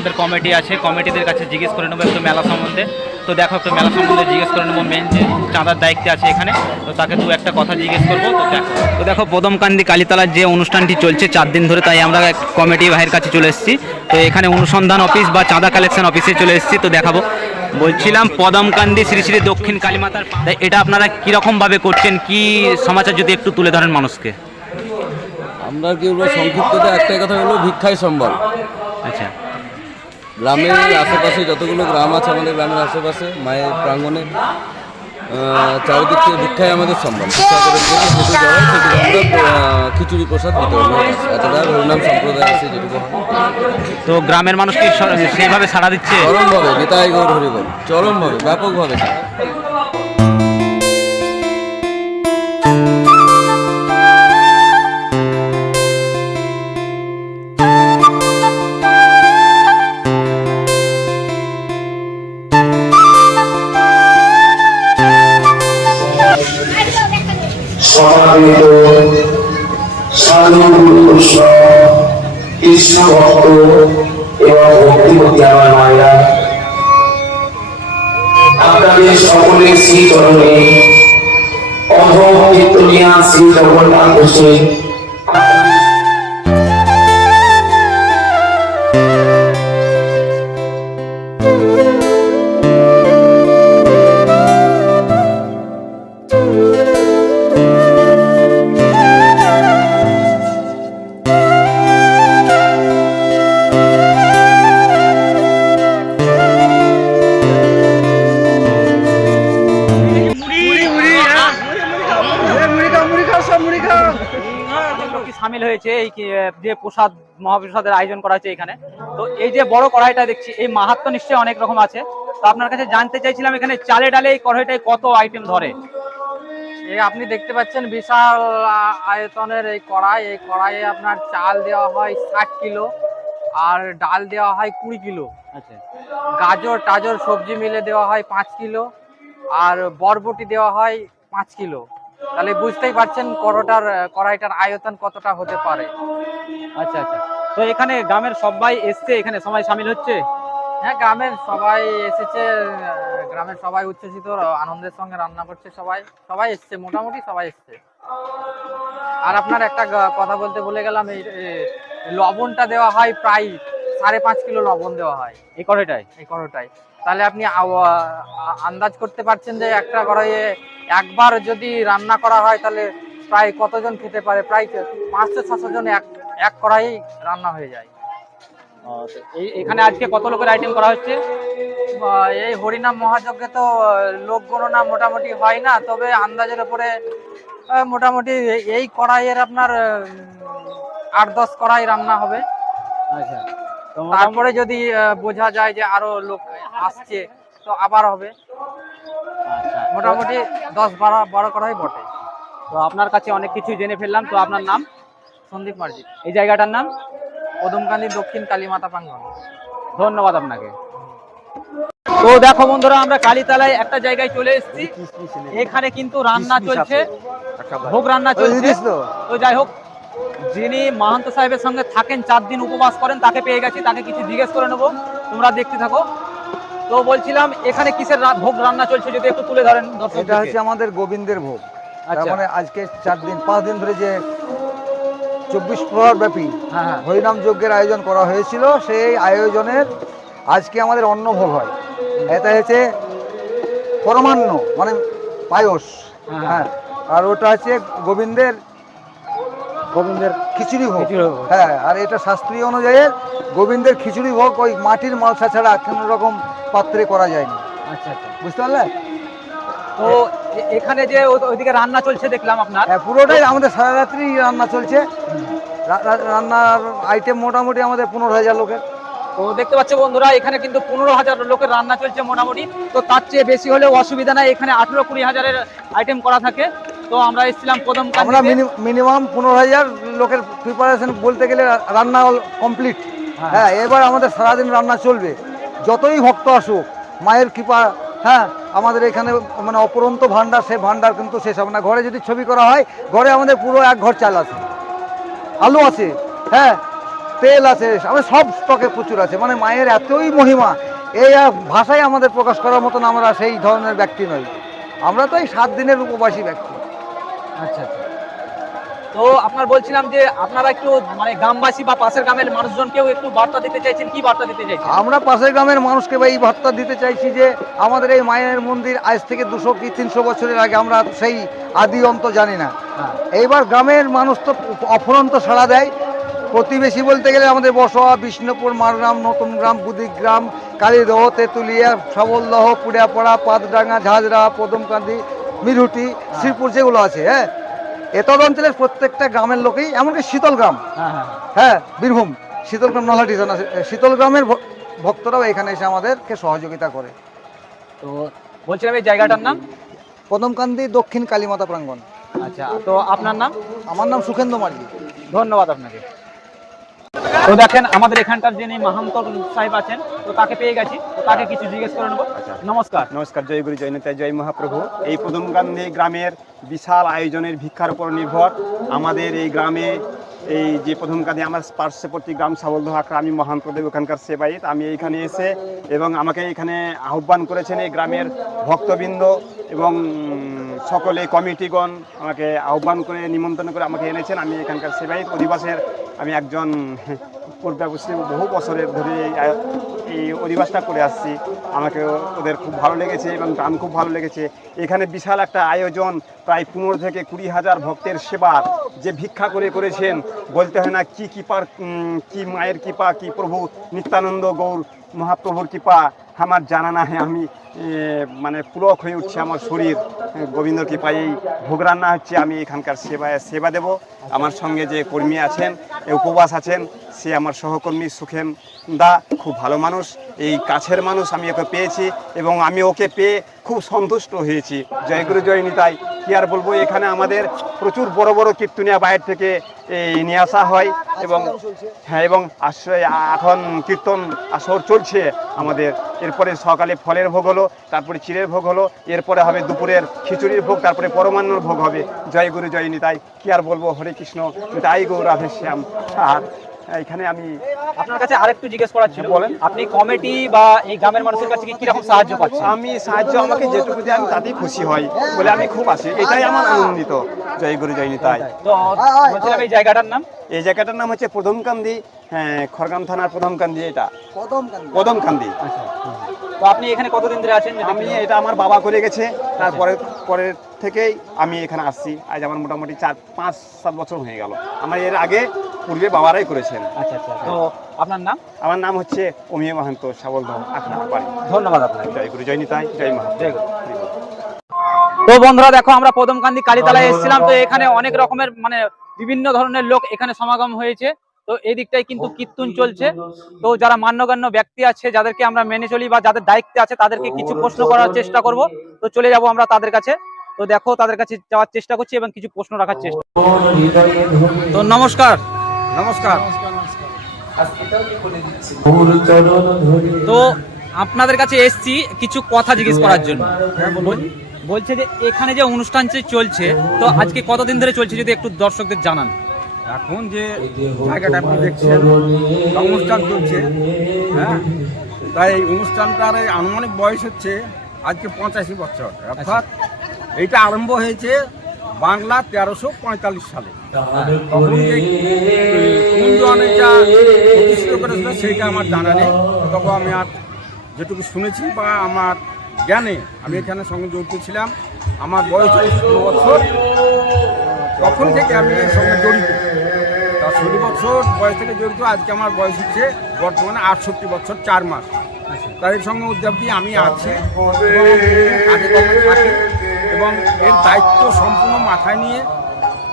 আমাদের কমিটি আছে, কমিটিদের কাছে জিজ্ঞেস করে নেবো একটু মেলা সম্বন্ধে। তো দেখো একটু মেলা সম্বন্ধে জিজ্ঞেস করে নেবো, মেন যে চাঁদার দায়িত্বে আছে এখানে, তো তাকে দু একটা কথা জিজ্ঞেস করবো। তো দেখো পদমকান্দি কালীতলার যে অনুষ্ঠানটি চলছে 4 দিন ধরে, তাই আমরা কমিটি ভাইয়ের কাছে চলে এসেছি। তো এখানে অনুসন্ধান অফিস বা চাঁদা কালেকশন অফিসে চলে এসেছি। তো দেখাবো, বলছিলাম পদমকান্দি শ্রী শ্রী দক্ষিণ কালীমাতার, এটা আপনারা কীরকমভাবে করছেন, কি সমাচার যদি একটু তুলে ধরেন মানুষকে। আমরা কি বলবো, সংক্ষিপ্ততে একটাই কথা হলো, ভিক্ষায় সম্বল। আচ্ছা, গ্রামের আশেপাশে যতগুলো গ্রাম আছে আমাদের গ্রামের আশেপাশে মায়ের প্রাঙ্গণে চারিদিক থেকে ভিক্ষায় আমাদের সম্বল। ভিক্ষা করে যেটুকু জড়ায় সেটুকু আমরা খিচুড়ি প্রসাদ বিতরণ হয়। এতটা হরিনাম সম্প্রদায় আছে যেটুকু হয়। তো গ্রামের মানুষ কি সেইভাবে সাড়া দিচ্ছে? চরমভাবে, নিতাই গৌর হরিবল, চরমভাবে ব্যাপকভাবে। সমাবেত সাধু কৃষ্ণ ভক্ত এবং ভক্তিমতী আমার মায়েরা, আপনাদের সকলের শ্রী চরণে অধম কীর্তনিয়া শ্রী জগন্নাথ ঘোষে সামিল হয়েছে এই যে প্রসাদ মহাপ্রসাদের আয়োজন করা হয়েছে এখানে। তো এই যে বড় কড়াইটা দেখছি, এই মাহাত্ম্য নিশ্চয়ই অনেক রকম আছে। তো আপনার কাছে জানতে চাইছিলাম, এখানে চালে ডালে এই কড়াইটায় কত আইটেম ধরে? এই আপনি দেখতে পাচ্ছেন বিশাল আয়তনের এই কড়াই। এই কড়াইয়ে আপনার চাল দেওয়া হয় 60 কিলো, আর ডাল দেওয়া হয় 20 কিলো। আচ্ছা, গাজর টাজর সবজি মিলে দেওয়া হয় 5 কিলো, আর বরবটি দেওয়া হয় 5 কিলো। তাহলে বুঝতেই পারছেন কড়াইটার আয়তন কতটা হতে পারে। আচ্ছা আচ্ছা। তো এখানে গ্রামের সবাই এসছে, এখানে সবাই সামিল হচ্ছে? হ্যাঁ, গ্রামের সবাই এসেছে। গ্রামের সবাই উচ্ছ্বসিত আনন্দের সঙ্গে রান্না করছে। সবাই এসছে, মোটামুটি সবাই এসছে। আর আপনার একটা কথা বলতে ভুলে গেলাম, এই লবণটা দেওয়া হয় প্রায় 5.5 কিলো লবণ দেওয়া হয় এই কড়াইটায়। তাহলে আপনি আন্দাজ করতে পারছেন যে একটা কড়াইয়ে একবার যদি রান্না করা হয় তাহলে প্রায় কতজন খেতে পারে। প্রায় 500-600 জন এক কড়াই রান্না হয়ে যায়। এখানে আজকে কত লোকের আইটেম করা হচ্ছে? এই হরিনাম মহাযজ্ঞে তো লোক গণনা মোটামুটি হয় না, তবে আন্দাজের উপরে মোটামুটি এই কড়াইয়ের আপনার 8-10 কড়াই রান্না হবে। আচ্ছা, তারপরে যদি বোঝা যায় যে আরো লোক আসছে তো আবার হবে। আচ্ছা, মোটামুটি 10-12 কড়াই বটে। তো আপনার কাছে অনেক কিছু জেনে ফেললাম। তো আপনার নাম? সন্দীপ মার্জি। এই জায়গাটার নাম? পদমকান্দি দক্ষিণ কালীমাতা প্রাঙ্গণ। ধন্যবাদ আপনাকে। তো দেখো বন্ধুরা, আমরা কালীতলায় একটা জায়গায় চলে এসেছি। এখানে কিন্তু রান্না চলছে, ভোগ রান্না চলছে। তো যাই হোক, যিনি মাহান্ত সাহেবের সঙ্গে থাকেন, 4 দিন উপবাস করেন, তাকে পেয়ে গেছি। তাকে কিছু জিজ্ঞেস করে নেবো, তোমরা দেখতে থাকো। তো বলছিলাম, এখানে কিসের ভোগ রান্না চলছে যদি একটু তুলে ধরেন। এটা হচ্ছে আমাদের গোবিন্দের ভোগ। মানে আজকে 5 দিন ধরে যে 24 প্রহর ব্যাপী হরিনাম যজ্ঞের আয়োজন করা হয়েছিল, সেই আয়োজনের আজকে আমাদের অন্নভোগ হয়। এটা হচ্ছে পরমান্ন, মানে পায়স। হ্যাঁ, আর ওটা হচ্ছে গোবিন্দের খিচুড়ি ভোগ। হ্যাঁ, আর এটা শাস্ত্রীয় অনুযায়ী গোবিন্দের খিচুড়ি ভোগ ওই মাটির মালসা ছাড়া কোনো রকম পাত্রে করা যায়নি। আচ্ছা আচ্ছা, বুঝতে পারলে? তো এখানে যে ওইদিকে রান্না চলছে দেখলাম আপনার, পুরোটাই আমাদের সারা রাত্রি রান্না চলছে। রান্নার আইটেম মোটামুটি আমাদের 15,000 লোকের। তো দেখতে পাচ্ছ বন্ধুরা, এখানে কিন্তু 15,000 লোকের রান্না চলছে মোটামুটি। তো তার চেয়ে বেশি হলেও অসুবিধা নাই, এখানে 18-20 হাজারের আইটেম করা থাকে। তো আমরা এসেছিলাম পদমকান্দিতে। আমরা মিনিমাম 15,000 লোকের প্রিপারেশন বলতে গেলে রান্না কমপ্লিট। হ্যাঁ, এবার আমাদের সারাদিন রান্না চলবে, যতই ভক্ত আসুক, মায়ের কৃপা। হ্যাঁ, আমাদের এখানে মানে অপরন্ত ভান্ডার, সেই ভান্ডার কিন্তু শেষ হবে না। ঘরে যদি ছবি করা হয়, ঘরে আমাদের পুরো 1 ঘর চাল আছে, আলু আছে। হ্যাঁ, তেল আছে, আমাদের সব স্টকে প্রচুর আছে। মানে মায়ের এতই মহিমা, এই আর ভাষায় আমাদের প্রকাশ করার মতন আমরা সেই ধরনের ব্যক্তি নই। আমরা তো এই 7 দিনের উপবাসী ব্যক্তি। আচ্ছা আচ্ছা। তো আপনার বলছিলাম যে আপনারা একটু মানে গ্রামবাসী বা পাশের গ্রামের মানুষজনকেও একটু বার্তা দিতে চাইছেন, কি বার্তা দিতে চাইছেন? আমরা পাশের গ্রামের মানুষকে এই বার্তা দিতে চাইছি যে আমাদের এই মায়ের মন্দির আজ থেকে 200 কি 300 বছরের আগে, আমরা সেই আদি অন্ত জানি না। এইবার গ্রামের মানুষ তো অফুরন্ত সাড়া দেয়। প্রতিবেশী বলতে গেলে আমাদের বসোয়া, বিষ্ণুপুর, মারগ্রাম, নতুন গ্রাম, বুদিগ্রাম, কালীদহ, তেঁতুলিয়া, সবলদহ, পুড়িয়াপাড়া, পাতডাঙ্গা, ঝাঁঝরা, পদমকান্দি, মিরুটি, শ্রীপুর যেগুলো আছে, হ্যাঁ, এতদ অঞ্চলের প্রত্যেকটা গ্রামের লোকেই, এমনকি শীতলগ্রাম, হ্যাঁ বীরভূম শীতলগ্রাম নলহাটি থানা, শীতলগ্রামের ভক্তরাও এখানে এসে আমাদেরকে সহযোগিতা করে। তো বলছিলাম এই জায়গাটার নাম? পদমকান্দি দক্ষিণ কালীমাতা প্রাঙ্গণ। আচ্ছা, তো আপনার নাম? আমার নাম সুখেন্দু মার্জি। ধন্যবাদ আপনাকে। তো দেখেন আমাদের এখানকার যিনি মাহান্ত সাহেব আছেন, তো তাকে পেয়ে গেছি, তো তাকে কিছু জিজ্ঞেস করে নেবো। নমস্কার। নমস্কার, জয় গুরু, জয় নেতা, জয় মহাপ্রভু। এই পদমকান্দি গ্রামের বিশাল আয়োজনের ভিক্ষার উপর নির্ভর আমাদের এই গ্রামে, এই যে পদমকান্দি আমার পার্শ্ববর্তী গ্রাম সাবলদহ আখড়া, আমি মহান্তদেব ওখানকার সেবায়িত। আমি এইখানে এসে এবং আমাকে এখানে আহ্বান করেছেন এই গ্রামের ভক্তবৃন্দ এবং সকলে কমিটিগণ আমাকে আহ্বান করে নিমন্ত্রণ করে আমাকে এনেছেন। আমি এখানকার সেবায়িত অধিবাসের, আমি একজন পূর্বাবশ্যী, বহু বছরের ধরে এই অধিবাসটা করে আসছি। আমাকে ওদের খুব ভালো লেগেছে এবং গান খুব ভালো লেগেছে। এখানে বিশাল একটা আয়োজন, প্রায় 15 থেকে 20,000 ভক্তের সেবার যে ভিক্ষা করে করেছেন, বলতে হয় না কি কৃপার, কি মায়ের কৃপা, কি প্রভু নিত্যানন্দ গৌর মহাপ্রভুর কৃপা আমার জানা না। আমি মানে পুলক হয়ে উঠছে আমার শরীর গোবিন্দর কৃপায়। এই ভোগ রান্না হচ্ছে, আমি এখানকার সেবা দেব। আমার সঙ্গে যে কর্মী আছেন, উপবাস আছেন, সে আমার সহকর্মী সুখেন দা, খুব ভালো মানুষ, এই কাছের মানুষ। আমি ওকে পেয়েছি এবং আমি ওকে পেয়ে খুব সন্তুষ্ট হয়েছি। জয় গুরু, জয় নিতাই। কি আর বলবো, এখানে আমাদের প্রচুর বড় বড় কীর্তনিয়া বাইরে থেকে নিয়ে আসা হয় এবং হ্যাঁ, এবং এখন কীর্তন আসর চলছে আমাদের। এরপরে সকালে ফলের ভোগ হলো, তারপরে চিড়ের ভোগ হলো, এরপরে হবে দুপুরের খিচুড়ির ভোগ, তারপরে পরমান্নর ভোগ হবে। জয় গুরু, জয় নিতাই। কি আর বলবো, হরে কৃষ্ণ, নিতাই গৌর রাধে শ্যাম। আর এখানে আমি আপনার কাছে আরেকটু জিজ্ঞেস করার ছিল, বলেন। আপনি কমিটি বা এই গ্রামের মানুষের কাছে কি রকম সাহায্য পাচ্ছেন? আমি সাহায্য, আমাকে যেটুকু দেয় আমি তাতেই খুশি হই বলে আমি খুব আসি, এটাই আমার আনন্দিত। জয় গুরু, জয় নিতাই। তো বলছিলাম এই জায়গাটার নাম? এই জায়গাটার নাম হচ্ছে পদমকান্দি, হ্যাঁ, খড়গ্রাম থানার পদমকান্দি। এটা পদমকান্দি। তো আপনি এখানে কতদিন ধরে আছেন? আমি এটা আমার বাবা করে গেছে, তারপরে পরের থেকেই আমি এখানে আসছি। আজ আমার মোটামুটি 4-5-7 বছর হয়ে গেল। আমার এর আগে পূর্বে বাবারাই করেছেন। আচ্ছা আচ্ছা। তো আপনার নাম? আমার নাম হচ্ছে অমিয় মাহান্ত, সাবলদহ আখড়া বাড়ি। ধন্যবাদ আপনাকে। জয় গুরু, জয় নিতাই, জয় মহাপ্রভু। তো বন্ধুরা দেখো, আমরা পদমকান্দি কালীতলায় এসেছিলাম। তো এখানে অনেক রকমের মানে বিভিন্ন ধরনের লোক এখানে সমাগম হয়েছে। তো এই দিকটাই কিন্তু কীর্তন চলছে। তো যারা মান্যগণ্য ব্যক্তি আছে, যাদেরকে আমরা মেনে চলি বা যাদের দায়িত্বে আছে, তাদেরকে কিছু প্রশ্ন করার চেষ্টা করব। তো চলে যাব আমরা তাদের কাছে। তো দেখো, তাদের কাছে যাওয়ার চেষ্টা করছি এবং কিছু প্রশ্ন রাখার চেষ্টা। তো নমস্কার। নমস্কার। তো আপনাদের কাছে এসছি কিছু কথা জিজ্ঞেস করার জন্য। বলছে যে এখানে যে অনুষ্ঠান চলছে, তো আজকে কতদিন ধরে চলছে, যদি একটু দর্শকদের জানান। এখন যে জায়গাটা আপনি দেখছেন, অনুষ্ঠান চলছে, হ্যাঁ, তাই এই অনুষ্ঠানটার আনুমানিক বয়স হচ্ছে আজকে 85 বছর। অর্থাৎ এইটা আরম্ভ হয়েছে বাংলা 1345 সালে। তখন যে কোন এটা প্রতিষ্ঠিত করেছিল সেইটা আমার জানা নেই। তখন আমি আর যেটুকু শুনেছি বা আমার জ্ঞানে, আমি এখানে সঙ্গে জড়িত ছিলাম। আমার বয়স 16 বছর, তখন থেকে আমি এর সঙ্গে জড়িত। তা 16 বছর বয়স থেকে জড়িত। আজকে আমার বয়স হচ্ছে বর্তমানে 68 বছর 4 মাস। তাই এর সঙ্গে উদ্যাপী আমি আছি কাজে কর্মে থাকি এবং এর দায়িত্ব সম্পূর্ণ মাথায় নিয়ে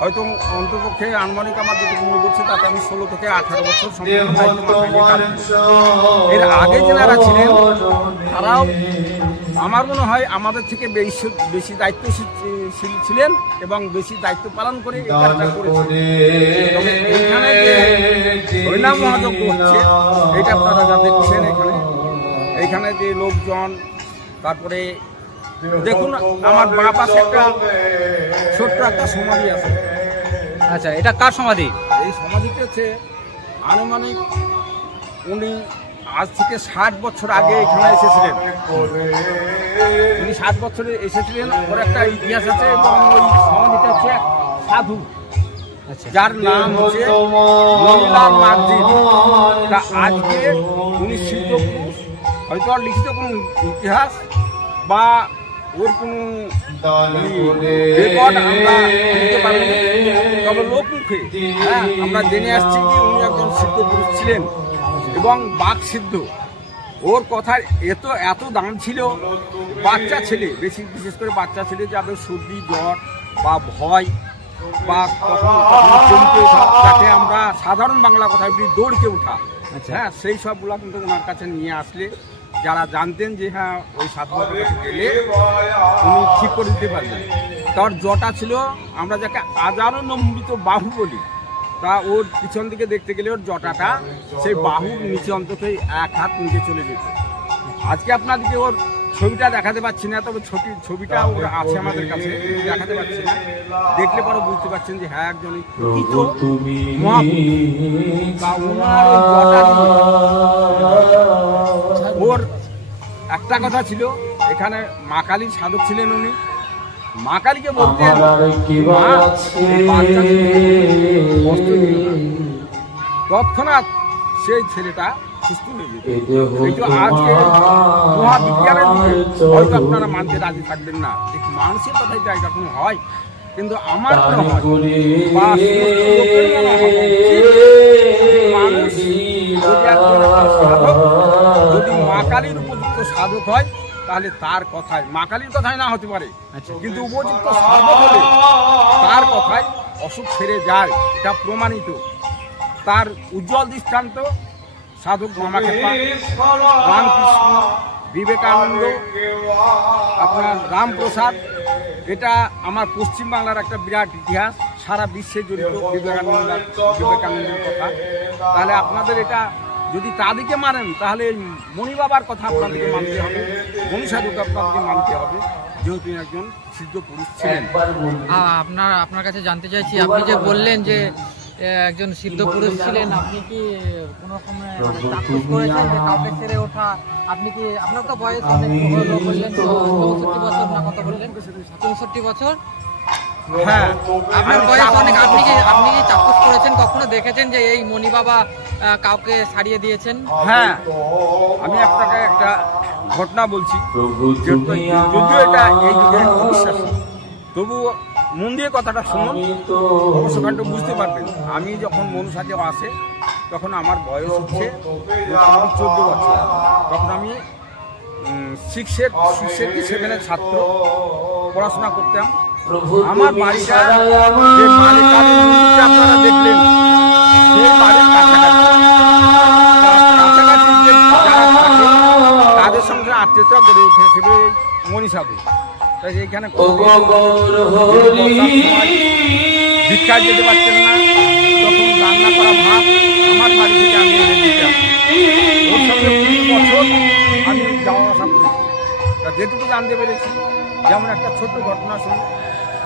হয়তো অন্তপক্ষে আনুমানিক আমার যেটুকু মনে করছে তাতে আমি 16 থেকে 18 বছর সম্পূর্ণ দায়িত্ব মাথায় নিয়ে কাজ করছি। এর আগে যারা ছিলেন তারাও আমার মনে হয় আমাদের থেকে বেশি দায়িত্বশীল ছিলেন এবং বেশি দায়িত্ব পালন করে এই কাজটা করেছেন। তবে এখানে যে হরিনাম মহাযজ্ঞ হচ্ছে, এটা আপনারা যা দেখছেন এইখানে যে লোকজন, তারপরে দেখুন আমার বাঁ পাশে একটা ছোট্ট একটা সমাধি আছে। আচ্ছা, এটা কার সমাধি? এই সমাধিটা হচ্ছে আনুমানিক উনি আজ থেকে 60 বছর আগে এখানে এসেছিলেন। উনি 60 বছরে এসেছিলেন, ওর একটা ইতিহাস আছে এবং ওই সমাধিটা হচ্ছে এক সাধু যার নাম হচ্ছে মনিলাল মার্জি। তা আজকে উনি সিদ্ধ পুরুষ, হয়তো আর লিখিত কোনো ইতিহাস বা ওর কোনো রেকর্ড আমরা দিতে পারিনি, তবে লোকমুখে আমরা জেনে আসছি যে উনি একজন সিদ্ধ পুরুষ ছিলেন এবং বাক সিদ্ধ। ওর কথার এত দাম ছিল, বাচ্চা ছেলে বিশেষ করে বাচ্চা ছেলে যাদের সর্দি জ্বর বা ভয় বা কখন চমকে ওঠা, যাকে আমরা সাধারণ বাংলা কথায় বলি দৌড়কে ওঠা, হ্যাঁ সেই সবগুলো কিন্তু ওনার কাছে নিয়ে আসলে যারা জানতেন যে হ্যাঁ ওই সাধুবাবার কাছে গেলে উনি ঠিক করে দিতে পারবেন। তার জটা ছিল আমরা যাকে আজারনম্বিত বাহু বলি, তা ওর পিছন দিকে দেখতে গেলে ওর জটাটা সেই বাহুর নিচে অন্তত 1 হাত নিচে চলে যেত। আজকে আপনাদেরকে ওর ছবিটা দেখাতে পাচ্ছি না, তবে ছবিটা ওর আছে আমাদের কাছে, দেখাতে পাচ্ছি না। দেখলে পরে বুঝতে পারছেন যে হ্যাঁ একজন ওর একটা কথা ছিল, এখানে মা কালীর সাধক ছিলেন উনি। মা কালীকে বলতেন তৎক্ষণাৎ সেই ছেলেটা সুস্থ হয়ে যেত। কিন্তু আজকে মহাবিজ্ঞানের যুগে হয়তো আপনারা মানতে রাজি থাকবেন না, মানুষের কথাই তাই কখন হয়, কিন্তু আমার মনে হয় বা মানুষ যদি মা কালীর উপযুক্ত সাধক হয় তাহলে তার কথায়, মা কালীর কথায় না হতে পারে, কিন্তু উপযুক্ত সাধক হলে তার কথায় অসুখ ছেড়ে যায়, এটা প্রমাণিত। তার উজ্জ্বল দৃষ্টান্ত সাধক মামাক্ষেপা, রামকৃষ্ণ, বিবেকানন্দ, আপনার রামপ্রসাদ। এটা আমার পশ্চিমবাংলার একটা বিরাট ইতিহাস, সারা বিশ্বে জড়িত বিবেকানন্দের কথা। তাহলে আপনাদের এটা যদি তাদেরকে মানেন তাহলে মণি বাবার কথা আপনাদেরকে মানতে হবে, মণি সাধুকে আপনাদেরকে মানতে হবে, যেহেতু একজন সিদ্ধ পুরুষ ছিলেন। আপনার কাছে জানতে চাইছি, আপনি যে বললেন যে একজন সিদ্ধ পুরুষ ছিলেন, আপনি কি কোনো রকমের চাক্ষুষ করেছেন যে কাউকে ছেড়ে ওঠা? আপনি কি, আপনার তো বয়স অনেক হলো বললেন, 64 বছর না কত বললেন? 64 বছর। হ্যাঁ, আপনার বয়স অনেক, আপনি কি চাক্ষুষ করেছেন, কখনো দেখেছেন যে এই মণি বাবা কাউকে ছাড়িয়ে দিয়েছেন? হ্যাঁ, আমি আপনাকে একটা ঘটনা বলছি, যদিও এটা এই যুগে অবিশ্বাস, তবু মন দিয়ে কথাটা শুনুন, অবশ্যকাণ্ড বুঝতে পারবেন। আমি যখন মনুসাজে আসে তখন আমার বয়স হচ্ছে 14 বছর। তখন আমি 6-7 ছাত্র, পড়াশোনা করতাম। আমার বাড়িটা যে মন্দিরটা আপনারা দেখলেন সেই বাড়ির কাছাকাছি যে যারা থাকে তাদের সঙ্গে আত্মীয়তা গড়ে উঠেছিল এই মণি সাধু। তাই এইখানে ভিক্ষা যেতে পারছেন না, তখন রান্না করা ভাত আমার বাড়ি থেকে আমি এনে দিতাম। ওর সঙ্গে 20 বছর আমি যাওয়া আসা করেছি। তা যেটুকু জানতে পেরেছি, যেমন একটা ছোট্ট ঘটনা শুনি,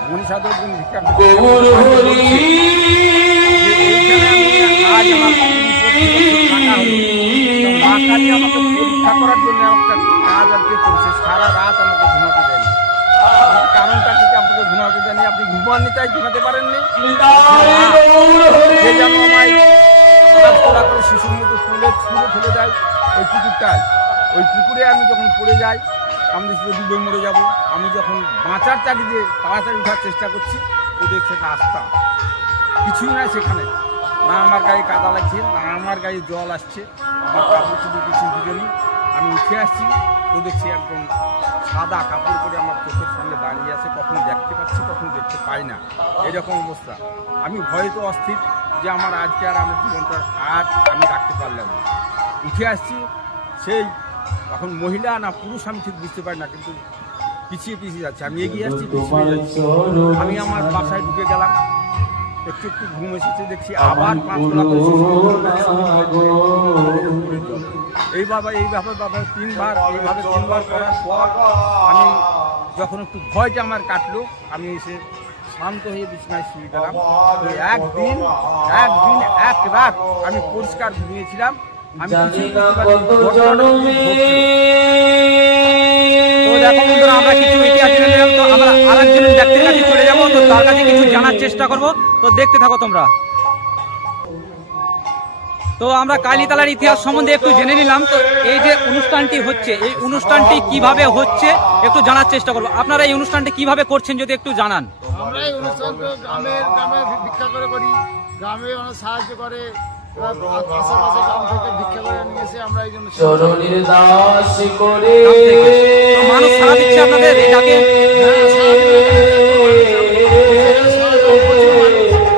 মণি সাধু একজন ভিক্ষা আজ আমার মা কালী আমাকে পরীক্ষা করার জন্য একটা কাজ আজকে করছে, সারা রাত আমাকে ঘুমাতে দেয়নি। কারণটা ঠিক আপনাকে ঘুমাতে দেয়নি, আপনি ঘুমাননি তাই ঘুমাতে পারেননি। যেন আমায় কাজ করা করে শিশুর মতো তুলে ছুঁড়ে ফেলে দেয় ওই পুকুরটায়। ওই পুকুরে আমি যখন পড়ে যাই, আমি ডুবে মরে যাব। আমি যখন বাঁচার চারিদিকে তাড়াতাড়ি উঠার চেষ্টা করছি, তো দেখছে রাস্তা কিছুই নাই সেখানে, না আমার গায়ে কাদা লাগছে, না আমার গায়ে জল আসছে, আমার কাপড় চুপড় কিছু দুজনই। আমি উঠে আসছি, তো দেখছি একজন সাদা কাপড় পরে আমার চোখের সামনে দাঁড়িয়ে আছে, কখনো দেখতে পাচ্ছি কখনো দেখতে পাই না, এরকম অবস্থা। আমি ভয়ে তো অস্থির যে আমার আজকে আর আমার জীবনটা আর আমি রাখতে পারলাম না। উঠে আসছি, সেই এখন মহিলা না পুরুষ আমি ঠিক বুঝতে পারি না, কিন্তু পিছিয়ে যাচ্ছে। আমি এগিয়ে আসছি, পিছিয়ে যাচ্ছি। আমি আমার বাসায় ঢুকে গেলাম, একটু ঘুম এসেছে, দেখছি আবার 5 তলা করে এইভাবে 3বার করার পর আমি যখন একটু ভয়টা আমার কাটলো, আমি এসে শান্ত হয়ে বিছনায় শুয়ে গেলাম। তো একদিন এক রাত আমি পরিষ্কার ঘুমিয়েছিলাম। আমি কিছুই বুঝতে পারিনি ঘটনাটা কি ঘটলো। তো দেখো বন্ধুরা, আমরা কিছু ইতিহাস জেনে নিলাম। তো আমরা আরেকজন ব্যক্তির কাছে চলে যাবো, তো তার কাছে কিছু জানার চেষ্টা করব। তো দেখতে থাকো তোমরা। তো আমরা কালীতলার ইতিহাস সম্বন্ধে একটু জেনে নিলাম। তো এই যে অনুষ্ঠানটি হচ্ছে, এই অনুষ্ঠানটি কিভাবে হচ্ছে একটু জানার চেষ্টা করবো। আপনারা এই অনুষ্ঠানটি কিভাবে করছেন যদি একটু জানান। আমরা এই অনুষ্ঠান তো গ্রামে ভিক্ষা করে করি, গ্রামে অনেক সাহায্য করে, এবার আশেপাশে গ্রাম থেকে ভিক্ষা করে নিয়ে এসে আমরা এই জন্য তো মানুষ সাড়া দিচ্ছে আপনাদের এটাকে।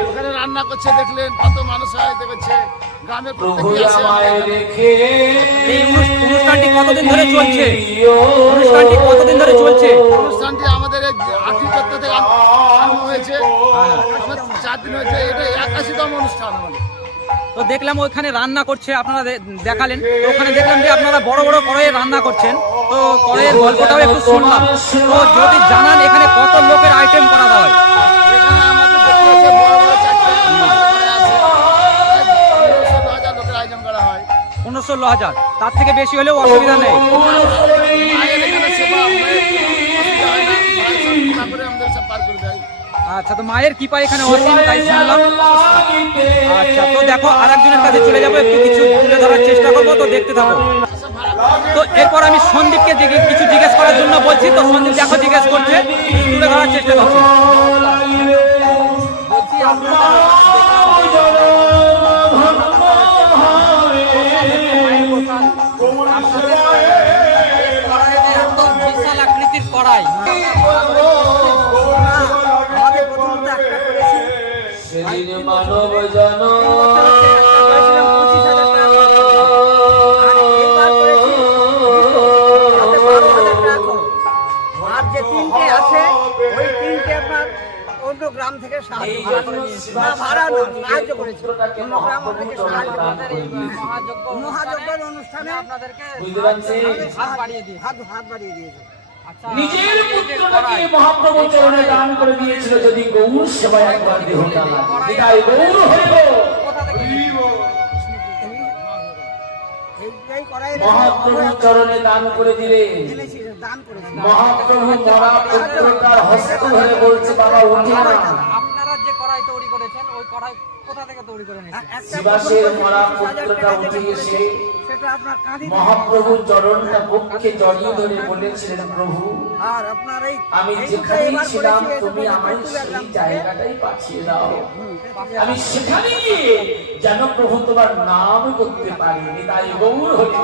ওখানে রান্না করছে, দেখলেন কত মানুষ সহায়তা করছে, গ্রামের প্রত্যেকেই আসে। এই অনুষ্ঠানটি কতদিন ধরে চলছে? অনুষ্ঠানটি কতদিন ধরে চলছে? অনুষ্ঠানটি আমাদের ৮ থেকে আরম্ভ হয়েছে, 4 দিন হয়েছে। এটা 81তম অনুষ্ঠান আমাদের। তো দেখলাম ওইখানে রান্না করছে, আপনারা দেখালেন। তো ওখানে দেখলাম যে আপনারা বড় বড় কড়াইয়ে রান্না করছেন। তো কড়াইয়ের গল্পটাও একটু শুনলাম। তো যদি জানান এখানে কত লোকের আইটেম করা হয়? এখানে আমাদের দেখতে হচ্ছে বড় বড় 4টে কড়াই আছে, 15-16,000 লোকের আয়োজন করা হয়। 15-16,000, তার থেকে বেশি হলেও অসুবিধা নেই। মায়ের এখানে সেবা, মায়ের অসুবিধা হয় না, মায়ের সব কৃপা করে আমাদের সব পার করে দেয়। আচ্ছা, তো মায়ের কৃপা এখানে অসীম, তাই শুনলাম। আচ্ছা, তো দেখো আরেকজনের কাছে চলে যাবো, একটু কিছু তুলে ধরার চেষ্টা করবো। তো দেখতে থাকো। তো এরপর আমি সন্দীপকে কিছু জিজ্ঞেস করার জন্য বলছি। তো সন্দীপ দেখো জিজ্ঞেস করছে, তুলে ধরার চেষ্টা করছে। বলছি আপনারা বিশাল আকৃতির কড়াই। আমাদের প্রথমত একটা করেছি, মানব জন আর যে 3টে আছে ওই 3টে আপনার অন্য গ্রাম থেকে সাহায্য করেছে। অন্য গ্রাম থেকে সাহায্য করে মহাযজ্ঞের অনুষ্ঠানে আপনাদেরকে হাত বাড়িয়ে দিয়েছে। নিজের পুত্রটাকে মহাপ্রভু চরণে দান করে দিয়েছিল, যদি গৌর সেবায় একবার দেহটা লাগে, তাই গৌর হইব। মহাপ্রভু চরণে দান করে দিলে মহাপ্রভু মরা পুত্রটার হস্ত ধরে বলছে, বাবা উঠে না। আপনারা যে কড়াই তৈরি করেছেন ওই কড়াই কোথা থেকে তৈরি করে নিয়েছেন? শিবাসের মরা পুত্রটা উঠে এসে মহাপ্রভুর চরণটা বুকে জড়িয়ে ধরে বলেছিলেন, প্রভু আর আপনার এই আমি যেখানেই ছিলাম তুমি আমায় সেই জায়গাটাই পাঠিয়ে দাও। আমি সেখানে গিয়ে যেন প্রভু তোমার নাম করতে পারিনি, তাই গৌর হরি।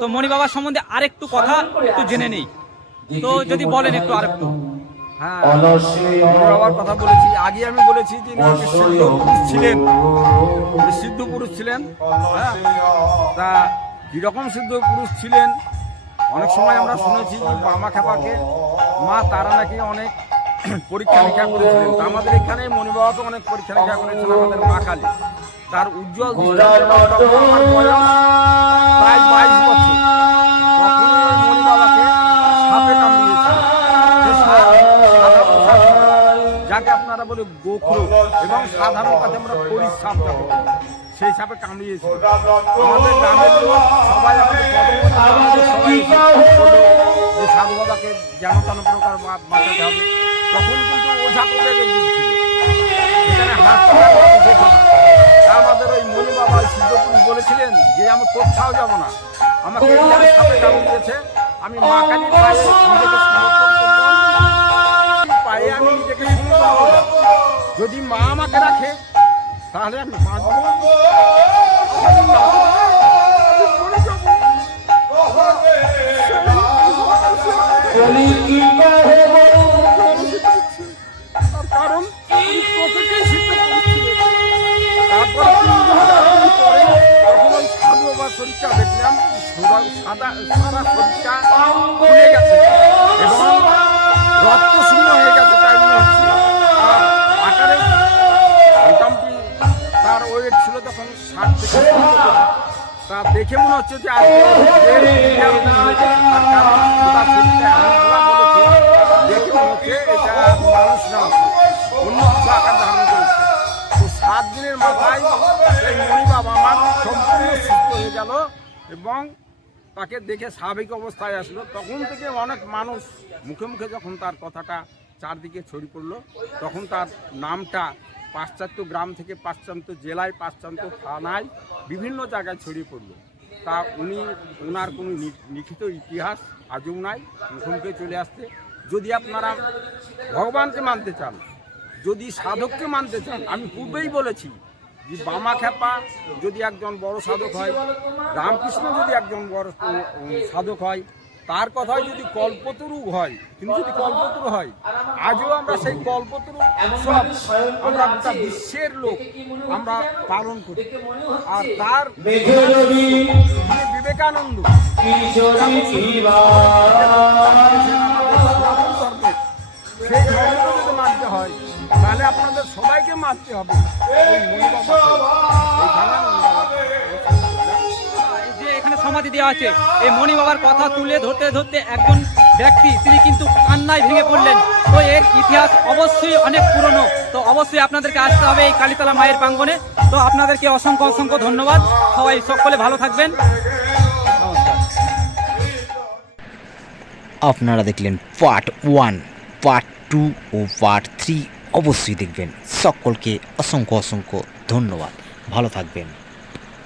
তো মণি বাবার সম্বন্ধে আরেকটু কথা একটু জেনে নেই। তো যদি বলেন একটু আরেকটু। হ্যাঁ, বাবার কথা বলেছি, আগে আমি বলেছি যে সিদ্ধ পুরুষ ছিলেন। হ্যাঁ, তা কিরকম সিদ্ধ পুরুষ ছিলেন, অনেক সময় আমরা শুনেছি মামা খেপাকে মা তারা নাকি অনেক পরীক্ষা নিরীক্ষা করেছিলেন। তা আমাদের এখানে মণি বাবাকে অনেক পরীক্ষা নিরীক্ষা করেছিল আমাদের মা কালী। তার উজ্জ্বল প্রায় 22 বছর, তখনই মণি বাবাকে সাপে কামড়িয়েছিল। যাকে আপনারা বলে গোখরো, এবং সাধারণ কাছে আমরা খড়ির সাপ যাকে বলি, সেই সাপে কামড়িয়েছিল। আমাদের গ্রামের লোক সবাই এই সাধু বাবাকে যেন তেন প্রকার বাঁচাতে হবে। তখন কিন্তু ওঝা করে দিয়েছিল, এখানে হাসপাতাল। আমাদের ওই মণি বাবা সিদ্ধপুরুষ বলেছিলেন যে আমি কোথাও যাব না, আমাকে এখানে সাপে কামড়িয়েছে, আমি মা কালীর পায়ে নিজেকে সমর্পণ করলাম, পায়ে আমি নিজেকে সমর্পণ করলাম। যদি মা আমাকে রাখে তাহলে আমি বাঁচব। কারণ তারপরে তখন ওই সাধু বাবার শরীরটা দেখলাম, সারা শরীরটা খুলে গেছে এবং রক্ত শূন্য হয়ে গেছে, তাই মনে হচ্ছে। আর আকারে মোটামুটি তার ওয়েট ছিল তখন 60 থেকে 70 কেজি। তা দেখে মনে হচ্ছে যে তার কারণ তার শরীরটা এমন ধরা পড়েছে দেখে মনে হচ্ছে এটা মানুষ না অন্য কিছু আকার ধারণ করেছে। তো 7 দিনের মাথায় সেই মণি বাবা আমার সম্পূর্ণ সুস্থ হয়ে গেল এবং তাকে দেখে স্বাভাবিক অবস্থায় আসলো। তখন থেকে অনেক মানুষ মুখে মুখে যখন তার কথাটা চারদিকে ছড়িয়ে পড়লো, তখন তার নামটা পাশ্চাত্য গ্রাম থেকে পাশ্চাত্য জেলায়, পাশ্চাত্য থানায়, বিভিন্ন জায়গায় ছড়িয়ে পড়লো। তা ওনার কোনো লিখিত ইতিহাস আজও নাই, মুখে চলে আসছে। যদি আপনারা ভগবানকে মানতে চান, যদি সাধককে মানতে চান, আমি পূর্বেই বলেছি যে বামা খেপা যদি একজন বড় সাধক হয়, রামকৃষ্ণ যদি একজন বড় সাধক হয়, তার কথায় যদি কল্পতরু হয়, তিনি যদি কল্পতরু হয়, আজও আমরা সেই কল্পতরু উৎসব আমরা গোটা বিশ্বের লোক আমরা পালন করি। আর তার বিবেকানন্দ সেই ধর্মকে যদি মানতে হয় তাহলে আপনাদের সবাইকে মানতে হবে। যে এখানে সমাধি দেওয়া আছে, এই মণি বাবার কথা তুলে ধরতে ধরতে একজন ব্যক্তি তিনি কিন্তু কান্নায় ভেঙে পড়লেন। তো এর ইতিহাস অবশ্যই অনেক পুরনো, তো অবশ্যই আপনাদেরকে আসতে হবে এই কালীতলা মায়ের প্রাঙ্গণে। তো আপনাদেরকে অসংখ্য অসংখ্য ধন্যবাদ। সবাই সকলে ভালো থাকবেন, নমস্কার। আপনারা দেখলেন পার্ট 1, পার্ট 2 ও পার্ট 3 অবশ্যই দেখবেন। সকলকে অসংখ্য অসংখ্য ধন্যবাদ, ভালো থাকবেন।